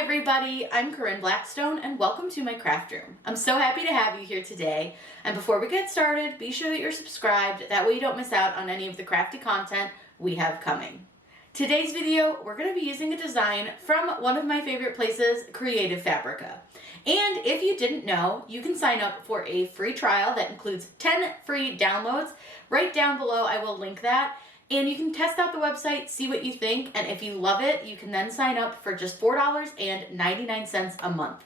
everybody, I'm Corinne Blackstone and welcome to my craft room. I'm so happy to have you here today, and before we get started, be sure that you're subscribed, that way you don't miss out on any of the crafty content we have coming. Today's video, we're going to be using a design from one of my favorite places, Creative Fabrica. And if you didn't know, you can sign up for a free trial that includes 10 free downloads. Right down below, I will link that. And you can test out the website, see what you think, and if you love it, you can then sign up for just $4.99 a month.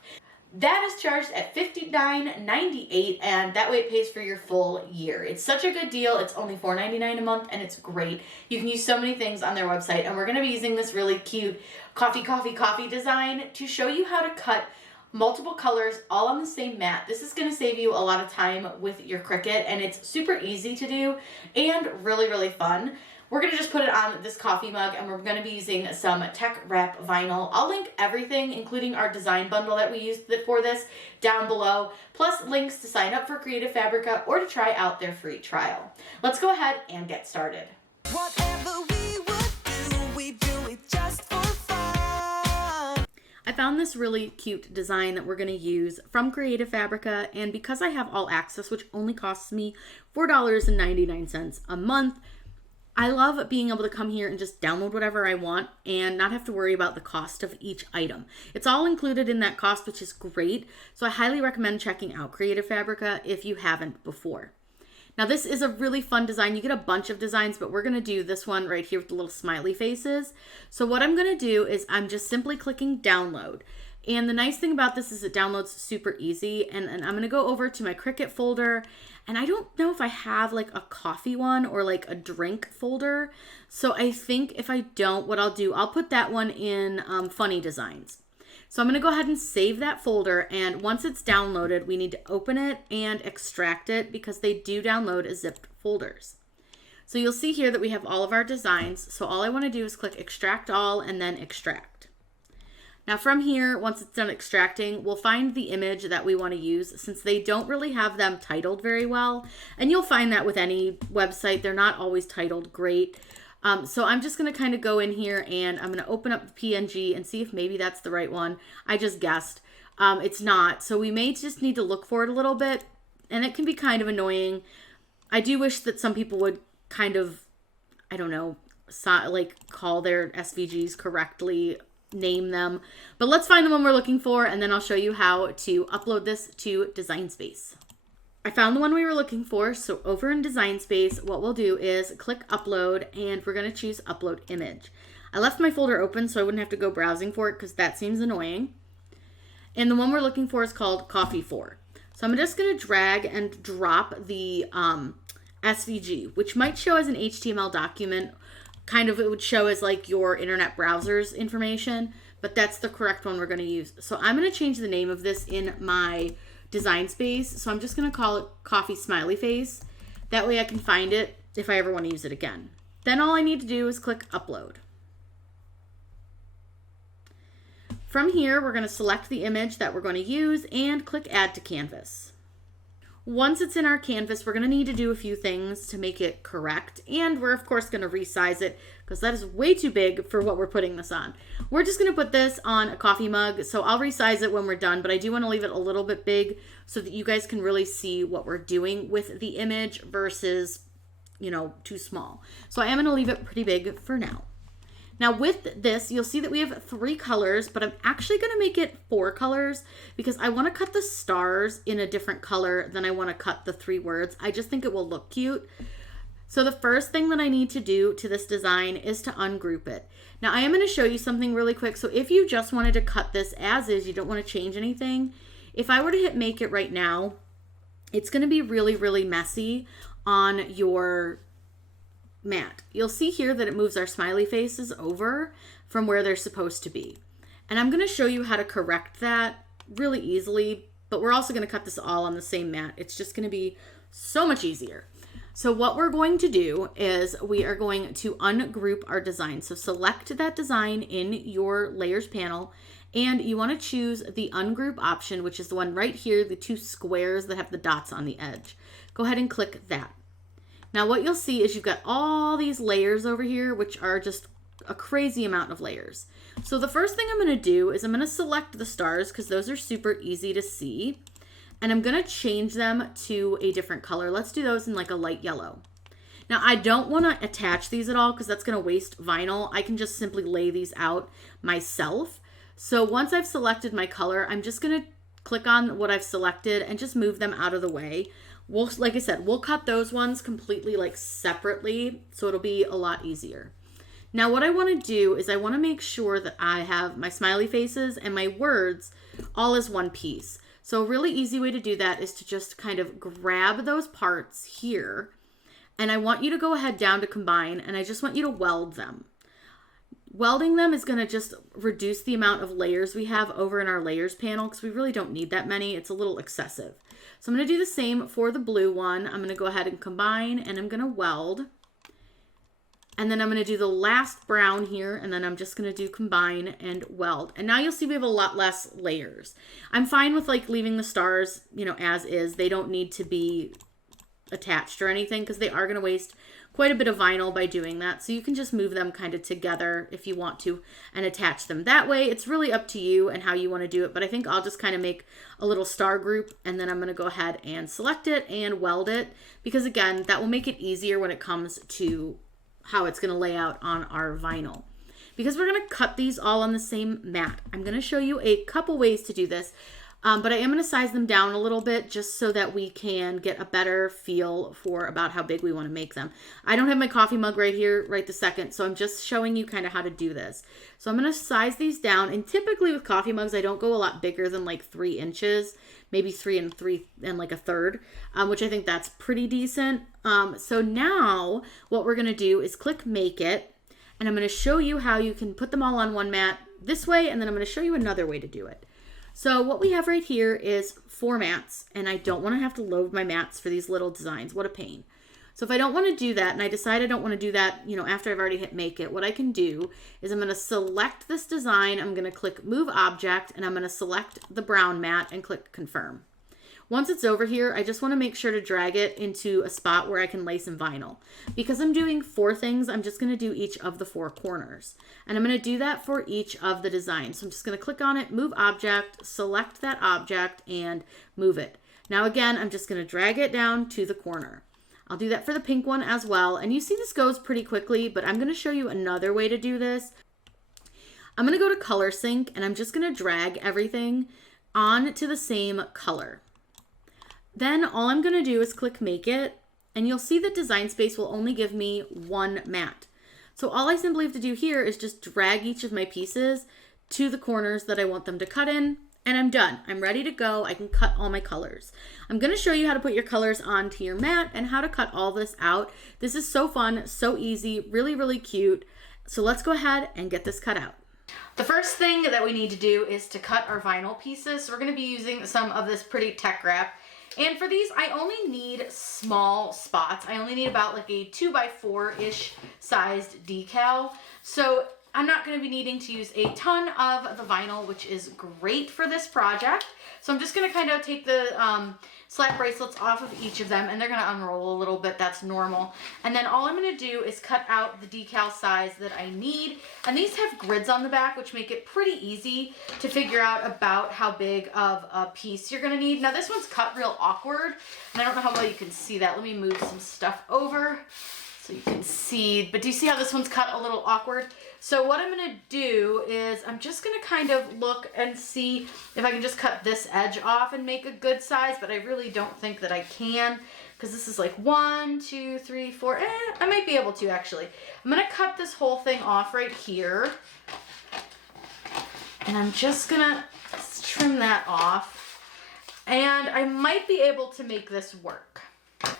That is charged at $59.98, and that way it pays for your full year. It's such a good deal. It's only $4.99 a month, and it's great. You can use so many things on their website, and we're going to be using this really cute coffee design to show you how to cut multiple colors all on the same mat. This is going to save you a lot of time with your Cricut, and it's super easy to do and really, really fun. We're going to just put it on this coffee mug, and we're going to be using some tech wrap vinyl. I'll link everything, including our design bundle that we used for this, down below, plus links to sign up for Creative Fabrica or to try out their free trial. Let's go ahead and get started. Whatever we would do it just for fun. I found this really cute design that we're going to use from Creative Fabrica, and because I have all access, which only costs me $4.99 a month, I love being able to come here and just download whatever I want and not have to worry about the cost of each item. It's all included in that cost, which is great. So I highly recommend checking out Creative Fabrica if you haven't before. Now this is a really fun design. You get a bunch of designs, but we're going to do this one right here with the little smiley faces. So what I'm going to do is I'm just simply clicking download. And the nice thing about this is it downloads super easy. And I'm going to go over to my Cricut folder. And I don't know if I have like a coffee one or like a drink folder. So I think if I don't, what I'll do, I'll put that one in funny designs. So I'm going to go ahead and save that folder. And once it's downloaded, we need to open it and extract it because they do download as zipped folders. So you'll see here that we have all of our designs. So all I want to do is click extract all and then extract. Now from here, once it's done extracting, we'll find the image that we want to use since they don't really have them titled very well. And you'll find that with any website, they're not always titled great. So I'm just going to kind of go in here and I'm going to open up the PNG and see if maybe that's the right one. I just guessed. It's not. So we may just need to look for it a little bit, and it can be kind of annoying. I do wish that some people would kind of, I don't know, like call their SVGs correctly, name them, but let's find the one we're looking for, and then I'll show you how to upload this to Design Space. I found the one we were looking for, so over in Design Space, what we'll do is click upload, and we're going to choose upload image. I left my folder open so I wouldn't have to go browsing for it because that seems annoying. And the one we're looking for is called Coffee 4. So I'm just going to drag and drop the SVG, which might show as an HTML document. Kind of, it would show as like your internet browser's information, but that's the correct one we're going to use. So I'm going to change the name of this in my Design Space. So I'm just going to call it Coffee Smiley Face. That way I can find it if I ever want to use it again. Then all I need to do is click upload. From here, we're going to select the image that we're going to use and click add to canvas. Once it's in our canvas, we're going to need to do a few things to make it correct. And we're, of course, going to resize it because that is way too big for what we're putting this on. We're just going to put this on a coffee mug. So I'll resize it when we're done, but I do want to leave it a little bit big so that you guys can really see what we're doing with the image versus, you know, too small. So I am going to leave it pretty big for now. Now with this, you'll see that we have 3 colors, but I'm actually going to make it 4 colors because I want to cut the stars in a different color than I want to cut the 3 words. I just think it will look cute. So the first thing that I need to do to this design is to ungroup it. Now I am going to show you something really quick. So if you just wanted to cut this as is, you don't want to change anything. If I were to hit make it right now, it's going to be really, really messy on your mat. You'll see here that it moves our smiley faces over from where they're supposed to be. And I'm going to show you how to correct that really easily, but we're also going to cut this all on the same mat. It's just going to be so much easier. So what we're going to do is we are going to ungroup our design. So select that design in your layers panel, and you want to choose the ungroup option, which is the one right here, the 2 squares that have the dots on the edge. Go ahead and click that. Now what you'll see is you've got all these layers over here, which are just a crazy amount of layers. So the first thing I'm going to do is I'm going to select the stars because those are super easy to see. And I'm going to change them to a different color. Let's do those in like a light yellow. Now I don't want to attach these at all because that's going to waste vinyl. I can just simply lay these out myself. So once I've selected my color, I'm just going to click on what I've selected and just move them out of the way. Like I said, we'll cut those ones completely like separately, so it'll be a lot easier. Now what I want to do is I want to make sure that I have my smiley faces and my words all as one piece. So a really easy way to do that is to just kind of grab those parts here, and I want you to go ahead down to combine, and I just want you to weld them. Welding them is going to just reduce the amount of layers we have over in our layers panel because we really don't need that many. It's a little excessive. So I'm going to do the same for the blue one. I'm going to go ahead and combine, and I'm going to weld. And then I'm going to do the last brown here, and then I'm just going to do combine and weld. And now you'll see we have a lot less layers. I'm fine with like leaving the stars, you know, as is. They don't need to be attached or anything because they are going to waste quite a bit of vinyl by doing that. So you can just move them kind of together if you want to and attach them that way. It's really up to you and how you want to do it. But I think I'll just kind of make a little star group, and then I'm going to go ahead and select it and weld it because again, that will make it easier when it comes to how it's going to lay out on our vinyl. Because we're going to cut these all on the same mat. I'm going to show you a couple ways to do this. But I am going to size them down a little bit just so that we can get a better feel for about how big we want to make them. I don't have my coffee mug right here right this second, so I'm just showing you kind of how to do this. So I'm going to size these down, and typically with coffee mugs, I don't go a lot bigger than like 3 inches, maybe 3 and like a third, which I think that's pretty decent. So now what we're going to do is click Make It, and I'm going to show you how you can put them all on one mat this way, and then I'm going to show you another way to do it. So what we have right here is 4 mats, and I don't want to have to load my mats for these little designs. What a pain. So if I don't want to do that, and I decide I don't want to do that, you know, after I've already hit Make It, what I can do is I'm going to select this design, I'm going to click Move Object, and I'm going to select the brown mat and click Confirm. Once it's over here, I just want to make sure to drag it into a spot where I can lay some vinyl. Because I'm doing 4 things, I'm just going to do each of the 4 corners. And I'm going to do that for each of the designs. So I'm just going to click on it, move object, select that object, and move it. Now again, I'm just going to drag it down to the corner. I'll do that for the pink one as well. And you see this goes pretty quickly, but I'm going to show you another way to do this. I'm going to go to Color Sync, and I'm just going to drag everything on to the same color. Then all I'm going to do is click Make It, and you'll see that Design Space will only give me 1 mat. So all I simply have to do here is just drag each of my pieces to the corners that I want them to cut in, and I'm done. I'm ready to go. I can cut all my colors. I'm going to show you how to put your colors onto your mat and how to cut all this out. This is so fun, so easy, really, really cute. So let's go ahead and get this cut out. The first thing that we need to do is to cut our vinyl pieces. So we're going to be using some of this pretty tech wrap. And for these, I only need small spots. I only need about like a 2x4-ish sized decal. So I'm not going to be needing to use a ton of the vinyl, which is great for this project. So I'm just going to kind of take the slap bracelets off of each of them, and they're going to unroll a little bit. That's normal. And then all I'm going to do is cut out the decal size that I need. And these have grids on the back, which make it pretty easy to figure out about how big of a piece you're going to need. Now this one's cut real awkward, and I don't know how well you can see that. Let me move some stuff over so you can see. But do you see how this one's cut a little awkward? So what I'm going to do is I'm just going to kind of look and see if I can just cut this edge off and make a good size, but I really don't think that I can because this is like 1, 2, 3, 4. I might be able to actually. I'm going to cut this whole thing off right here, and I'm just going to trim that off, and I might be able to make this work.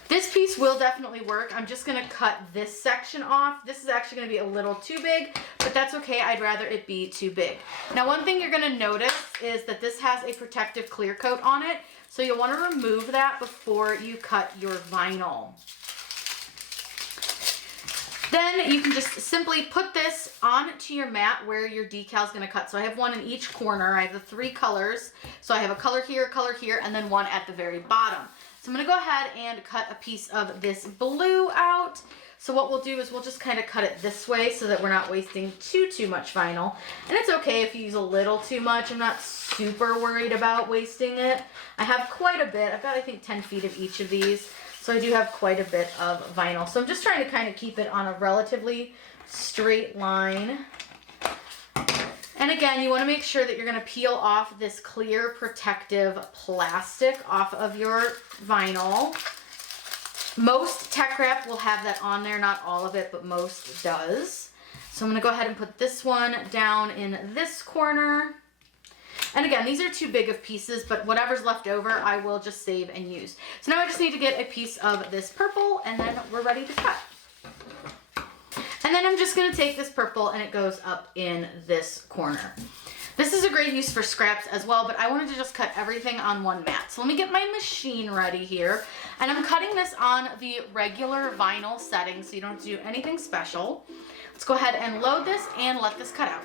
This piece will definitely work. I'm just going to cut this section off. This is actually going to be a little too big, but that's okay. I'd rather it be too big. Now, one thing you're going to notice is that this has a protective clear coat on it, so you'll want to remove that before you cut your vinyl. Then you can just simply put this onto your mat where your decal is going to cut. So I have one in each corner. I have the 3 colors. So I have a color here, and then one at the very bottom. So I'm going to go ahead and cut a piece of this blue out. So what we'll do is we'll just kind of cut it this way so that we're not wasting too much vinyl. And it's okay if you use a little too much. I'm not super worried about wasting it. I have quite a bit. I've got, I think, 10 feet of each of these. So I do have quite a bit of vinyl. So I'm just trying to kind of keep it on a relatively straight line. And again, you want to make sure that you're going to peel off this clear protective plastic off of your vinyl. Most tech wrap will have that on there, not all of it, but most does. So I'm going to go ahead and put this one down in this corner. And again, these are too big of pieces, but whatever's left over, I will just save and use. So now I just need to get a piece of this purple, and then we're ready to cut. And then I'm just going to take this purple, and it goes up in this corner. This is a great use for scraps as well, but I wanted to just cut everything on one mat. So let me get my machine ready here. And I'm cutting this on the regular vinyl setting, so you don't have to do anything special. Let's go ahead and load this and let this cut out.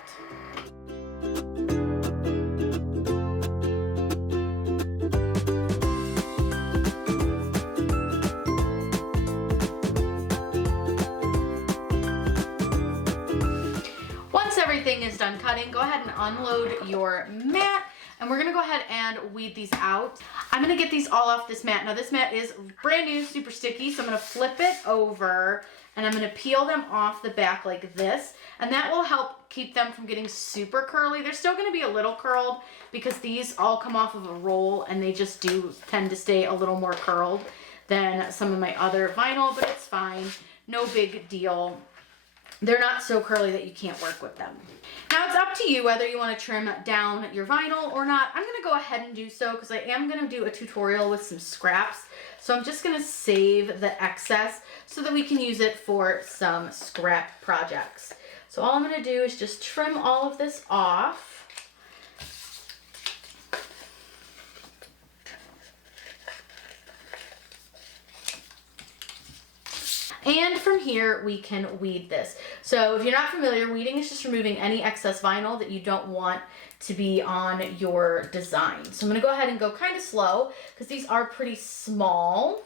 Everything is done cutting, go ahead and unload your mat, and we're gonna go ahead and weed these out. I'm gonna get these all off this mat. Now this mat is brand new, super sticky, so I'm gonna flip it over and I'm gonna peel them off the back like this, and that will help keep them from getting super curly. They're still gonna be a little curled because these all come off of a roll and they just do tend to stay a little more curled than some of my other vinyl, but it's fine, no big deal. They're not so curly that you can't work with them. Now it's up to you whether you want to trim down your vinyl or not. I'm going to go ahead and do so because I am going to do a tutorial with some scraps. So I'm just going to save the excess so that we can use it for some scrap projects. So all I'm going to do is just trim all of this off. And from here, we can weed this. So if you're not familiar, weeding is just removing any excess vinyl that you don't want to be on your design. So I'm gonna go ahead and go kind of slow because these are pretty small.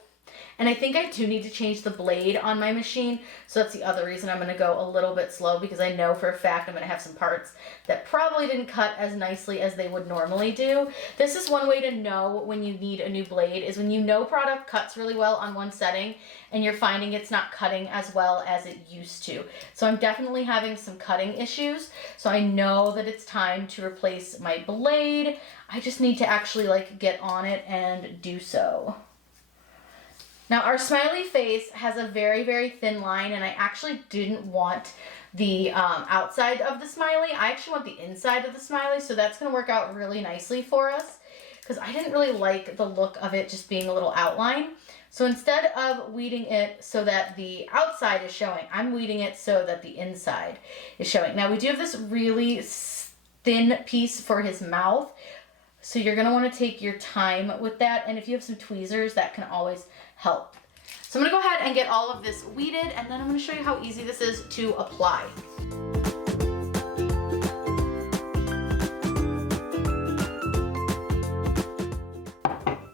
And I think I do need to change the blade on my machine. So that's the other reason I'm gonna go a little bit slow, because I know for a fact I'm gonna have some parts that probably didn't cut as nicely as they would normally do. This is one way to know when you need a new blade, is when you know product cuts really well on one setting and you're finding it's not cutting as well as it used to. So I'm definitely having some cutting issues. So I know that it's time to replace my blade. I just need to actually get on it and do so. Now our smiley face has a very, very thin line, and I actually didn't want the outside of the smiley. I actually want the inside of the smiley, so that's going to work out really nicely for us because I didn't really like the look of it just being a little outline. So instead of weeding it so that the outside is showing, I'm weeding it so that the inside is showing. Now we do have this really thin piece for his mouth, so you're going to want to take your time with that, and if you have some tweezers, that can always help. So I'm going to go ahead and get all of this weeded, and then I'm going to show you how easy this is to apply.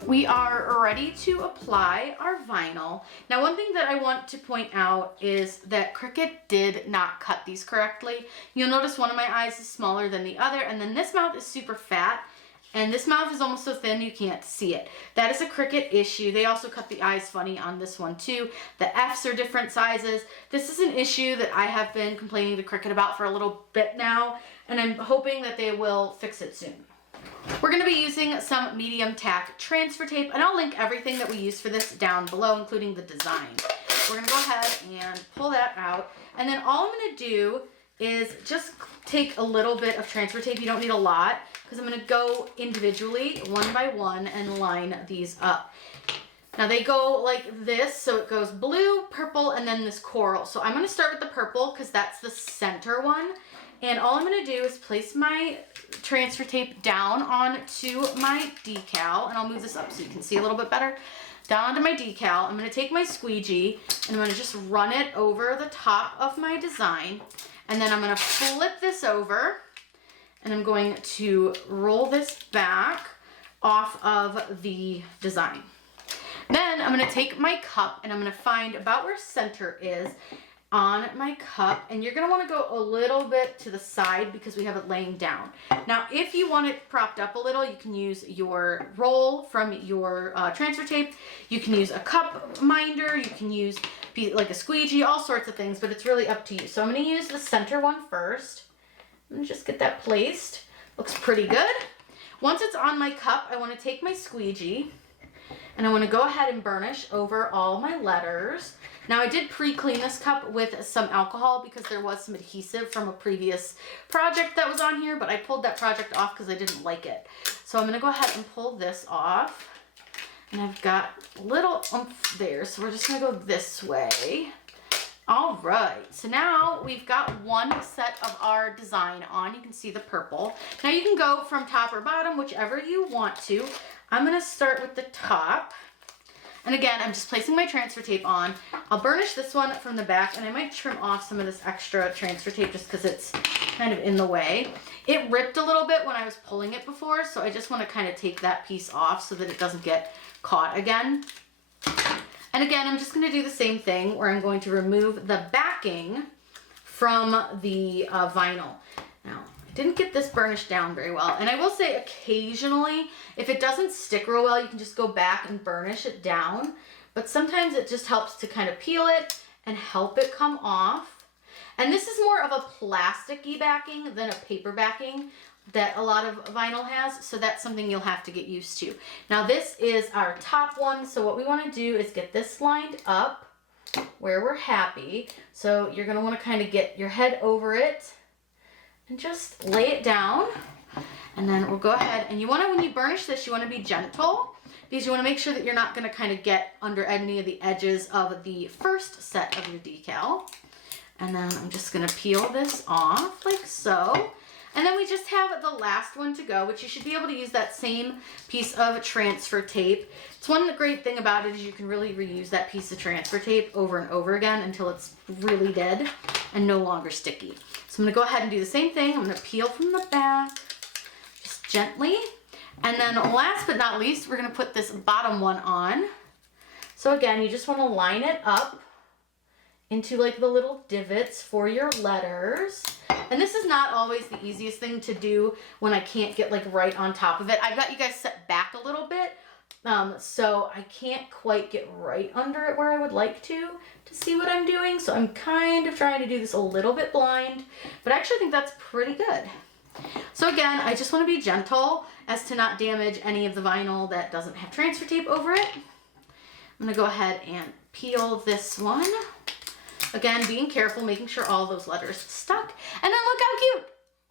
We are ready to apply our vinyl. Now one thing that I want to point out is that Cricut did not cut these correctly. You'll notice one of my eyes is smaller than the other, and then this mouth is super fat. And this mouth is almost so thin you can't see it. That is a Cricut issue. They also cut the eyes funny on this one too. The F's are different sizes. This is an issue that I have been complaining to Cricut about for a little bit now, and I'm hoping that they will fix it soon. We're going to be using some medium tack transfer tape, and I'll link everything that we use for this down below, including the design. We're going to go ahead and pull that out, and then all I'm going to do is just take a little bit of transfer tape. You don't need a lot, because I'm going to go individually, one by one, and line these up. Now they go like this, so it goes blue, purple, and then this coral. So I'm going to start with the purple because that's the center one. And all I'm going to do is place my transfer tape down onto my decal, and I'll move this up so you can see a little bit better. Down onto my decal, I'm going to take my squeegee, and I'm going to just run it over the top of my design. And then I'm going to flip this over, and I'm going to roll this back off of the design. Then I'm gonna take my cup and I'm gonna find about where center is on my cup, and you're gonna wanna go a little bit to the side because we have it laying down. Now, if you want it propped up a little, you can use your roll from your transfer tape. You can use a cup minder, you can use like a squeegee, all sorts of things, but it's really up to you. So I'm gonna use the center one first. I'm gonna just get that placed. Looks pretty good. Once it's on my cup, I wanna take my squeegee and I wanna go ahead and burnish over all my letters. Now I did pre-clean this cup with some alcohol because there was some adhesive from a previous project that was on here, but I pulled that project off because I didn't like it. So I'm gonna go ahead and pull this off. And I've got a little oomph there, so we're just gonna go this way. All right, so now we've got one set of our design on. You can see the purple. Now you can go from top or bottom, whichever you want to. I'm gonna start with the top. And again, I'm just placing my transfer tape on. I'll burnish this one from the back, and I might trim off some of this extra transfer tape just because it's kind of in the way. It ripped a little bit when I was pulling it before, so I just want to kind of take that piece off so that it doesn't get caught again. And again, I'm just going to do the same thing where I'm going to remove the backing from the vinyl. Now, I didn't get this burnished down very well. And I will say occasionally, if it doesn't stick real well, you can just go back and burnish it down. But sometimes it just helps to kind of peel it and help it come off. And this is more of a plasticky backing than a paper backing that a lot of vinyl has, so that's something you'll have to get used to. Now this is our top one, so what we want to do is get this lined up where we're happy. So you're going to want to kind of get your head over it and just lay it down. And then we'll go ahead, and you want to, when you burnish this, you want to be gentle because you want to make sure that you're not going to kind of get under any of the edges of the first set of your decal. And then I'm just going to peel this off like so. And then we just have the last one to go, which you should be able to use that same piece of transfer tape. It's one great thing about it is you can really reuse that piece of transfer tape over and over again until it's really dead and no longer sticky. So I'm gonna go ahead and do the same thing. I'm gonna peel from the back, just gently. And then last but not least, we're gonna put this bottom one on. So again, you just wanna line it up into like the little divots for your letters. And this is not always the easiest thing to do when I can't get like right on top of it. I've got you guys set back a little bit, so I can't quite get right under it where I would like to see what I'm doing. So I'm kind of trying to do this a little bit blind, but I actually think that's pretty good. So again, I just want to be gentle as to not damage any of the vinyl that doesn't have transfer tape over it. I'm going to go ahead and peel this one. Again, being careful, making sure all those letters stuck. And then look how cute.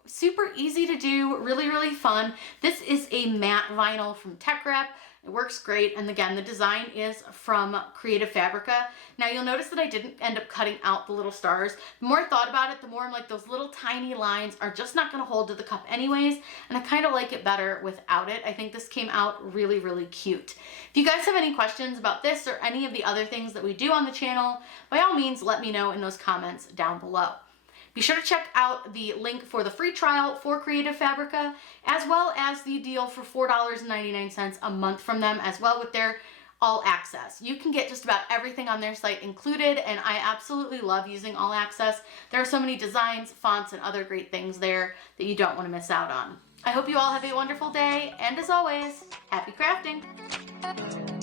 Super easy to do, really, really fun. This is a matte vinyl from Tech Rep. It works great. And again, the design is from Creative Fabrica. Now you'll notice that I didn't end up cutting out the little stars. The more I thought about it, the more I'm like, those little tiny lines are just not gonna hold to the cup anyways. And I kind of like it better without it. I think this came out really, really cute. If you guys have any questions about this or any of the other things that we do on the channel, by all means, let me know in those comments down below. Be sure to check out the link for the free trial for Creative Fabrica, as well as the deal for $4.99 a month from them, as well with their all access. You can get just about everything on their site included, and I absolutely love using all access. There are so many designs, fonts, and other great things there that you don't want to miss out on. I hope you all have a wonderful day, and as always, happy crafting!